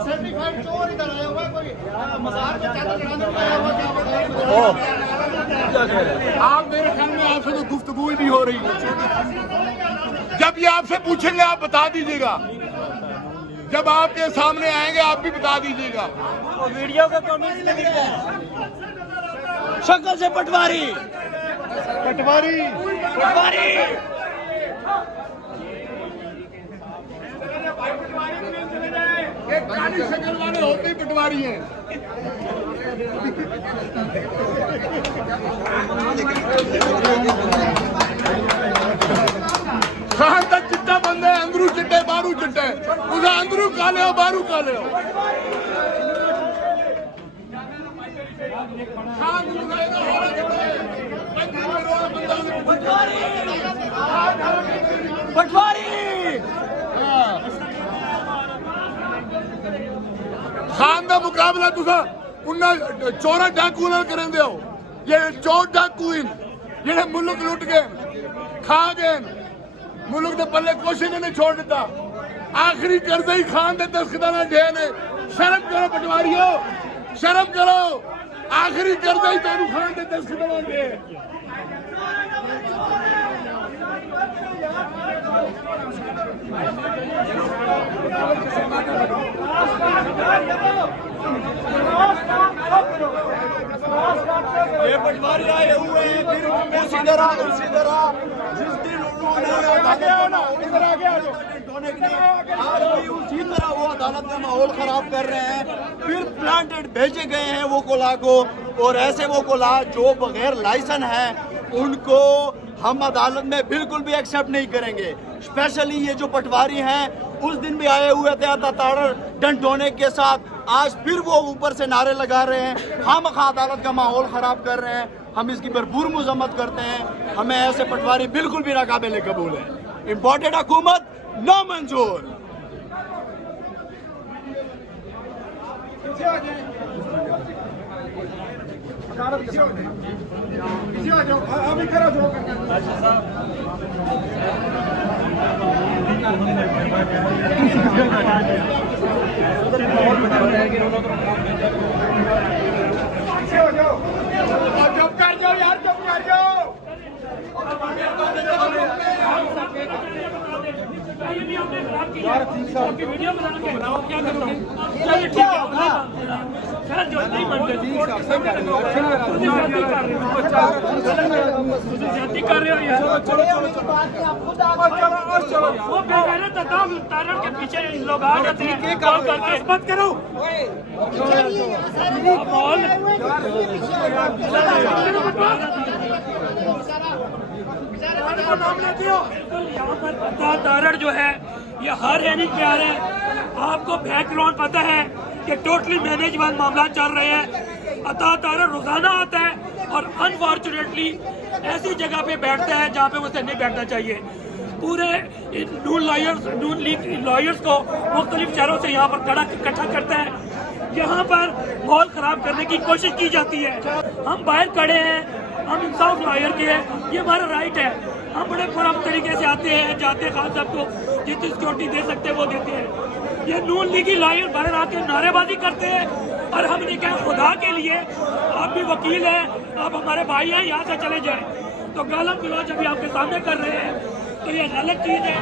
Certified चोर इधर आया हुआ है, कोई मजार में चादर चढ़ाने को आया हुआ, क्या बताएं? आप मेरे ख्याल में आपसे तो गुफ्तगू ही नहीं हो रही। जब ये आपसे पूछेंगे आप बता दीजिएगा, जब आपके सामने आएंगे आप भी बता दीजिएगा। वीडियो को कमेंट्स में लिखते हैं शक्ल से पटवारी पटवारी पटवारी एक काली शक्ल वाले होते ही पटवारी हैं। खान तक चिट्टा बंद है, अंदरू चिट्टे बारू चिट्टे, उसे अंदरू काले हो बारू काले हो। खान पटवारी पटवारी खान का मुकाबला तुसा उन्ना चोरा डाकू नाल करन दे हो। ये चोर डाकू इन जेड़े मुल्क लुट गए खा गए, मुल्क के पल्ले कुछ नहीं छोड़ दिता। आखिरी करते ही खान के दस्तखताना डे ने। शर्म करो पटवारियों, शर्म करो। आखिरी करते ही तेनू खान के दस्तखताना डे। ये पटवारी आए हुए हैं फिर उसी तरह जिस दिन उन्होंने आज भी उसी तरह वो अदालत का माहौल खराब कर रहे हैं। फिर प्लांटेड भेजे गए हैं वो कोला को, और ऐसे वो कोला जो बगैर लाइसेंस है उनको हम अदालत में बिल्कुल भी एक्सेप्ट नहीं करेंगे। स्पेशली ये जो पटवारी हैं उस दिन भी आए हुए थे ताड़ डंडोने के साथ, आज फिर वो ऊपर से नारे लगा रहे हैं, खामखा अदालत का माहौल खराब कर रहे हैं। हम इसकी भरपूर मजम्मत करते हैं। हमें ऐसे पटवारी बिल्कुल भी नाकाबिले कबूल है। इम्पोर्टेड हुकूमत नो मंजूर। अभी करो जो चुप कर जाओ यार, चुप कर जाओ। वीडियो बनाओ, क्या करोगे? चलिए ठीक है, सर जो नहीं मानते ज्यादा कर रहे हो यार। वो बेगैरत तारण के पीछे लोग आ जाते हैं, कॉल करके मत करो। यहाँ पर तारण जो है ये हर यानी क्या है, आपको बैकग्राउंड पता है कि टोटली मैनेजमेंट मामला चल रहे हैं। अता तारण रोजाना आता है और अनफॉर्चुनेटली ऐसी जगह पे बैठता है जहाँ पे उसे नहीं बैठना चाहिए। पूरे नून लीग लॉयर्स को मुख्तलिफ शहरों से यहाँ पर इकट्ठा करता है। यहाँ पर माहौल खराब करने की कोशिश की जाती है। हम बाहर खड़े हैं, हम इंसाफ लॉयर के हैं, ये हमारा राइट है। हम बड़े पूरा तरीके से आते हैं, जाते हैं, खान साहब को जितनी सिक्योरिटी दे सकते हैं वो देते हैं। ये नून लीगी लॉयर बाहर आके नारेबाजी करते हैं और हमने कहा खुदा के लिए आप भी वकील हैं, आप हमारे भाई हैं, यहाँ से चले जाएं। तो गालम गलौज अभी आपके सामने कर रहे हैं, तो ये गलत चीज़ है।